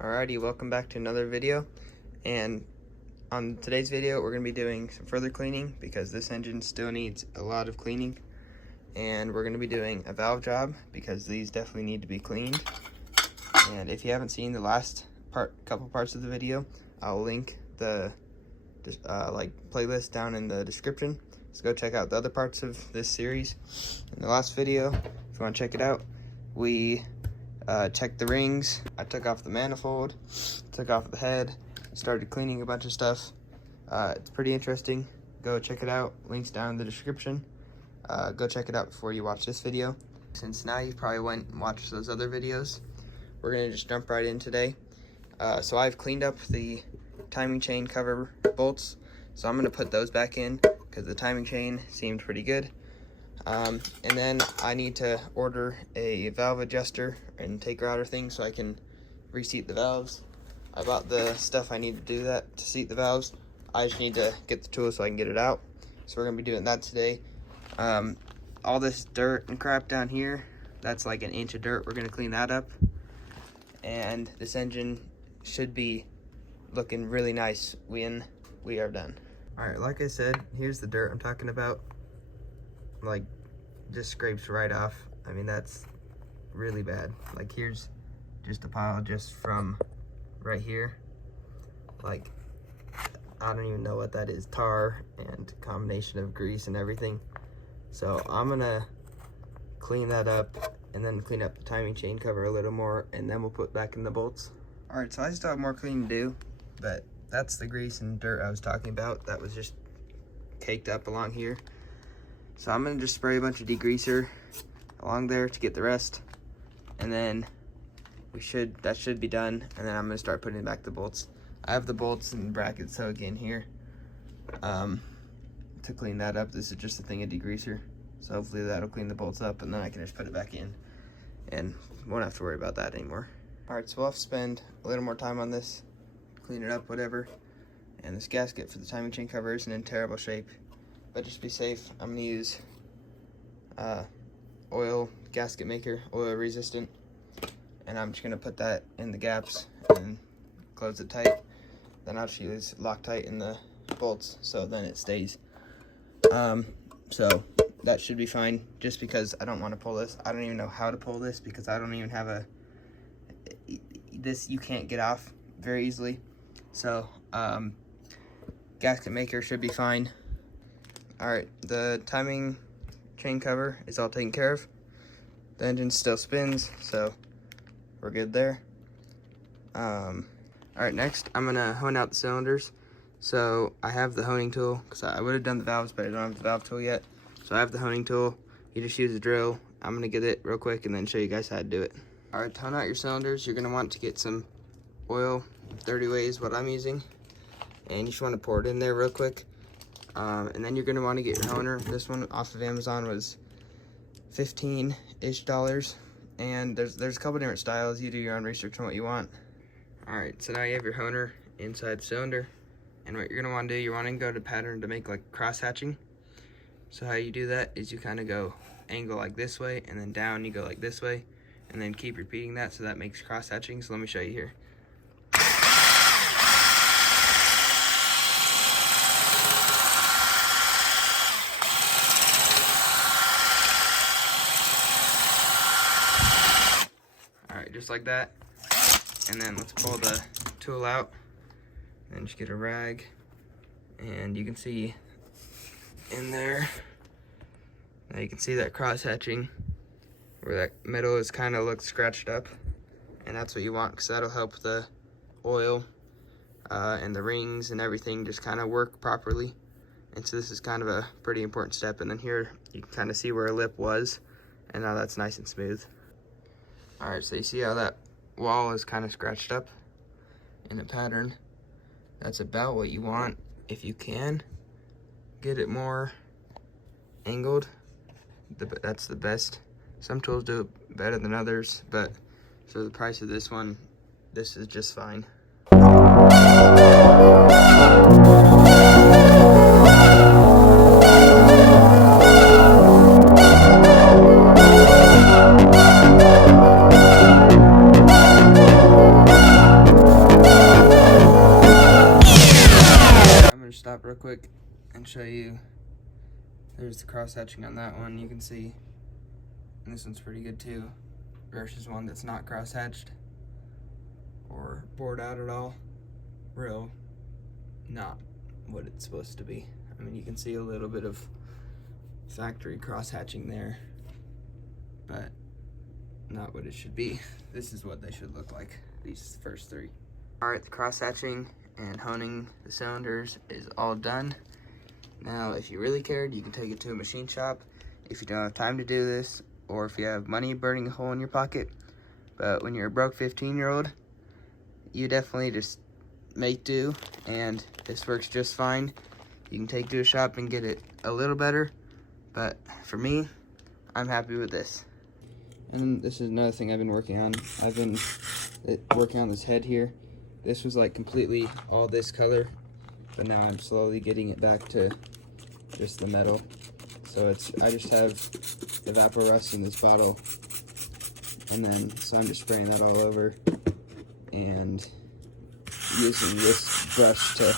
Alrighty, welcome back to another video, and on today's video we're going to be doing some further cleaning because this engine still needs a lot of cleaning, and we're going to be doing a valve job because these definitely need to be cleaned. And if you haven't seen the last couple parts of the video, I'll link the playlist down in the description, so go check out the other parts of this series. In the last video, if you want to check it out, we checked the rings. I took off the manifold, took off the head, started cleaning a bunch of stuff. It's pretty interesting. Go check it out. Links down in the description. Go check it out before you watch this video. Since now you probably went and watched those other videos, we're gonna just jump right in today. So I've cleaned up the timing chain cover bolts, so I'm gonna put those back in because the timing chain seemed pretty good. And then I need to order a valve adjuster and take router thing so I can reseat the valves. I bought the stuff I need to do that to seat the valves. I just need to get the tool so I can get it out. So we're gonna be doing that today. All this dirt and crap down here, that's like an inch of dirt. We're gonna clean that up. And this engine should be looking really nice when we are done. All right, like I said, here's the dirt I'm talking about. Like, just scrapes right off. I mean, that's really bad. Like, here's just a pile just from right here. Like, I don't even know what that is. Tar and combination of grease and everything. So I'm gonna clean that up and then clean up the timing chain cover a little more, and then we'll put back in the bolts. All right, so I still have more cleaning to do, but that's the grease and dirt I was talking about. That was just caked up along here. So I'm gonna just spray a bunch of degreaser along there to get the rest, and then that should be done. And then I'm gonna start putting back the bolts. I have the bolts and brackets so again here to clean that up. This is just a thing of degreaser, so hopefully that'll clean the bolts up, and then I can just put it back in and won't have to worry about that anymore. All right, so we'll have to spend a little more time on this, clean it up, whatever. And this gasket for the timing chain cover isn't in terrible shape, but just be safe, I'm gonna use oil gasket maker, oil resistant, and I'm just gonna put that in the gaps and close it tight. Then I'll just use Loctite in the bolts, so then it stays. So that should be fine, just because I don't want to pull this. I don't even know how to pull this because I don't even have this you can't get off very easily. So gasket maker should be fine. All right, the timing chain cover is all taken care of. The engine still spins, so we're good there. All right, next I'm gonna hone out the cylinders. So I have the honing tool, because I would have done the valves, but I don't have the valve tool yet. So I have the honing tool. You just use a drill. I'm gonna get it real quick and then show you guys how to do it. All right, to hone out your cylinders, you're gonna want to get some oil, 30 ways, what I'm using. And you just wanna pour it in there real quick. And then you're gonna wanna get your honer. This one off of Amazon was $15-ish. And there's a couple different styles. You do your own research on what you want. All right, so now you have your honer inside the cylinder. And what you're gonna wanna do, you wanna go to pattern to make like cross hatching. So how you do that is you kinda go angle like this way, and then down you go like this way, and then keep repeating that, so that makes cross hatching. So let me show you here. Just like that. And then let's pull the tool out and just get a rag, and you can see in there, now you can see that cross hatching where that middle is kind of looks scratched up, and that's what you want, because that'll help the oil and the rings and everything just kind of work properly. And so this is kind of a pretty important step. And then here you can kind of see where a lip was, and now that's nice and smooth. All right, so you see how that wall is kind of scratched up in a pattern. That's about what you want. If you can get it more angled, that's the best. Some tools do it better than others, but for the price of this one, this is just fine. real quick and show you. There's the cross hatching on that one, you can see. And this one's pretty good too, versus one that's not cross hatched or bored out at all. Real not what it's supposed to be. I mean, you can see a little bit of factory cross hatching there, but not what it should be. This is what they should look like, these first three. All right, the cross hatching and honing the cylinders is all done. Now, if you really cared, you can take it to a machine shop if you don't have time to do this, or if you have money burning a hole in your pocket. But when you're a broke 15-year-old, you definitely just make do, and this works just fine. You can take it to a shop and get it a little better, but for me, I'm happy with this. And this is another thing I've been working on. I've been working on this head here. This was like completely all this color, but now I'm slowly getting it back to just the metal. So I just have evaporust in this bottle, and then so I'm just spraying that all over and using this brush to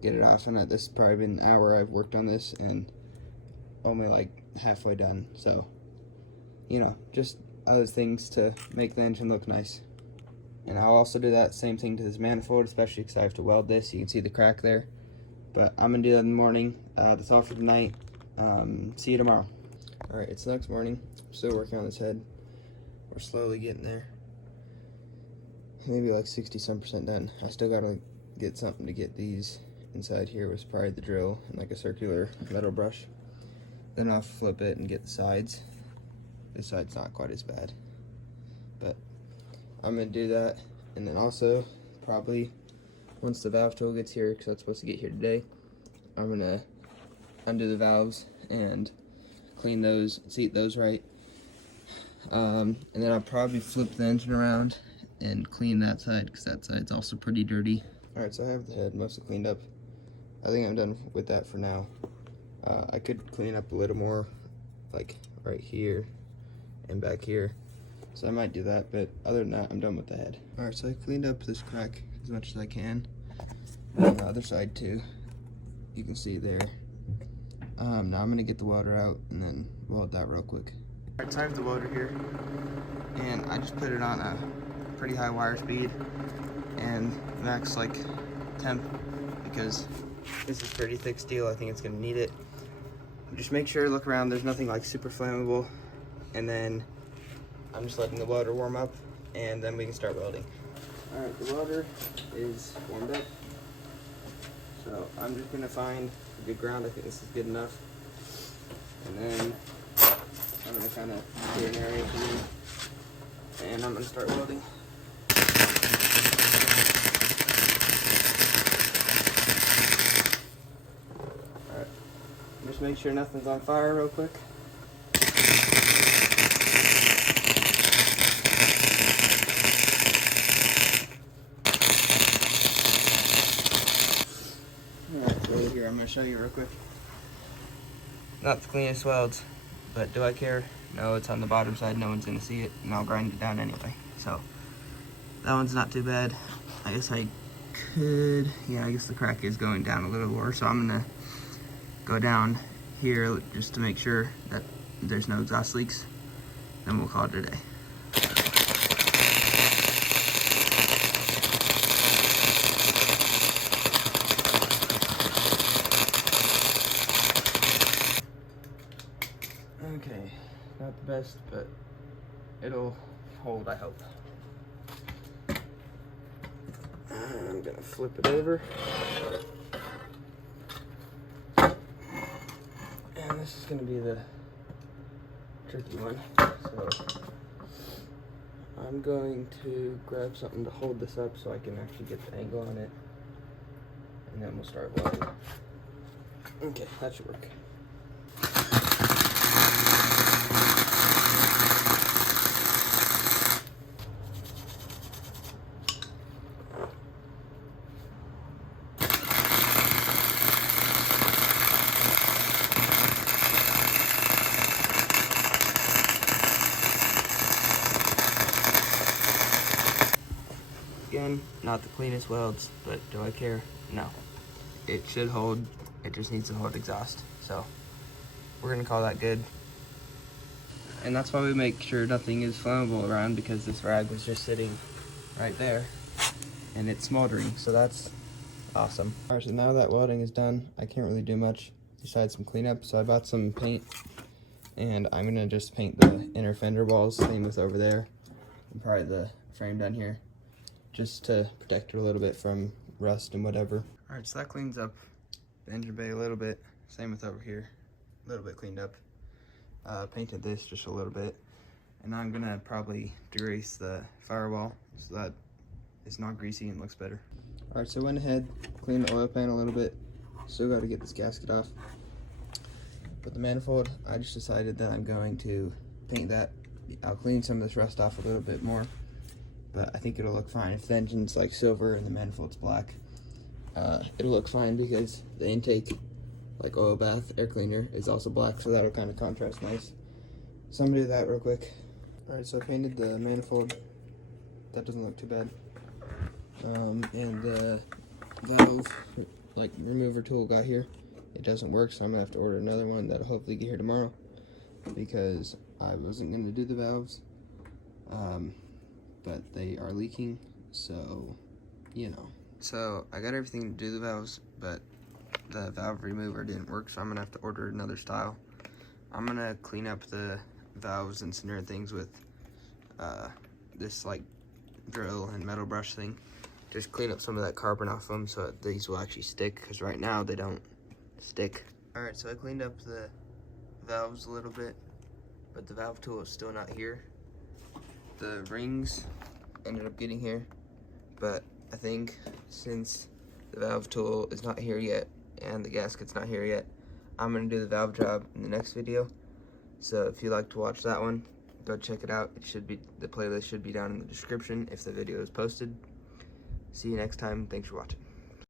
get it off. And this has probably been an hour I've worked on this and only like halfway done. So, you know, just other things to make the engine look nice. And I'll also do that same thing to this manifold, especially because I have to weld this. You can see the crack there. But I'm going to do that in the morning. That's all for tonight. See you tomorrow. Alright, it's the next morning. I'm still working on this head. We're slowly getting there. Maybe like 60-some% done. I still got to get something to get these inside here with probably the drill and like a circular metal brush. Then I'll flip it and get the sides. This side's not quite as bad. But I'm going to do that, and then also probably once the valve tool gets here, because that's supposed to get here today, I'm going to undo the valves and clean those, seat those right, and then I'll probably flip the engine around and clean that side, because that side's also pretty dirty. Alright, so I have the head mostly cleaned up. I think I'm done with that for now. I could clean up a little more, like right here and back here. So I might do that, but other than that, I'm done with the head. Alright, so I cleaned up this crack as much as I can. On the other side too. You can see there. Now I'm gonna get the welder out and then weld that real quick. Alright, so I have the welder here. And I just put it on a pretty high wire speed and max like temp, because this is pretty thick steel. I think it's gonna need it. Just make sure, look around, there's nothing like super flammable. And then I'm just letting the welder warm up, and then we can start welding. Alright, the welder is warmed up. So I'm just going to find a good ground. I think this is good enough. And then I'm going to kind of get an area for me, and I'm going to start welding. Alright, just make sure nothing's on fire real quick. Here, I'm going to show you real quick. Not the cleanest welds, but do I care? No, it's on the bottom side, no one's going to see it, and I'll grind it down anyway. So, that one's not too bad. I guess I could, yeah, I guess the crack is going down a little more, so I'm going to go down here just to make sure that there's no exhaust leaks. Then we'll call it a day. Okay, not the best, but it'll hold, I hope. I'm gonna flip it over. And this is gonna be the tricky one. So I'm going to grab something to hold this up so I can actually get the angle on it. And then we'll start welding. Okay, that should work. Again, not the cleanest welds, but do I care? No. it should hold. It just needs to hold exhaust. So we're gonna call that good. And that's why we make sure nothing is flammable around, because this rag was just sitting right there and it's smoldering, so that's awesome. All right, so now that welding is done, I can't really do much besides some cleanup. So I bought some paint, and I'm gonna just paint the inner fender walls, same with over there, and probably the frame down here, just to protect it a little bit from rust and whatever. All right, so that cleans up the engine bay a little bit. Same with over here, a little bit cleaned up. Painted this just a little bit, and now I'm gonna probably degrease the firewall so that it's not greasy and looks better. All right, so I went ahead, cleaned the oil pan a little bit. Still got to get this gasket off. But the manifold, I just decided that I'm going to paint that. I'll clean some of this rust off a little bit more, but I think it'll look fine. If the engine's like silver and the manifold's black, it'll look fine, because the intake, like oil bath air cleaner, is also black, so that'll kind of contrast nice. So I'm gonna do that real quick. All right, so I painted the manifold. That doesn't look too bad. And the valve, like remover tool, got here. It doesn't work, so I'm gonna have to order another one that'll hopefully get here tomorrow, because I wasn't gonna do the valves, but they are leaking, so you know. So I got everything to do the valves, but the valve remover didn't work, so I'm gonna have to order another style. I'm gonna clean up the valves and center things with this like drill and metal brush thing. Just clean up some of that carbon off them so that these will actually stick, because right now they don't stick. All right, so I cleaned up the valves a little bit, but the valve tool is still not here. The rings ended up getting here, but I think since the valve tool is not here yet and the gasket's not here yet, I'm gonna do the valve job in the next video. So if you'd like to watch that one, go check it out. It should be, the playlist should be down in the description if the video is posted. See you next time. Thanks for watching.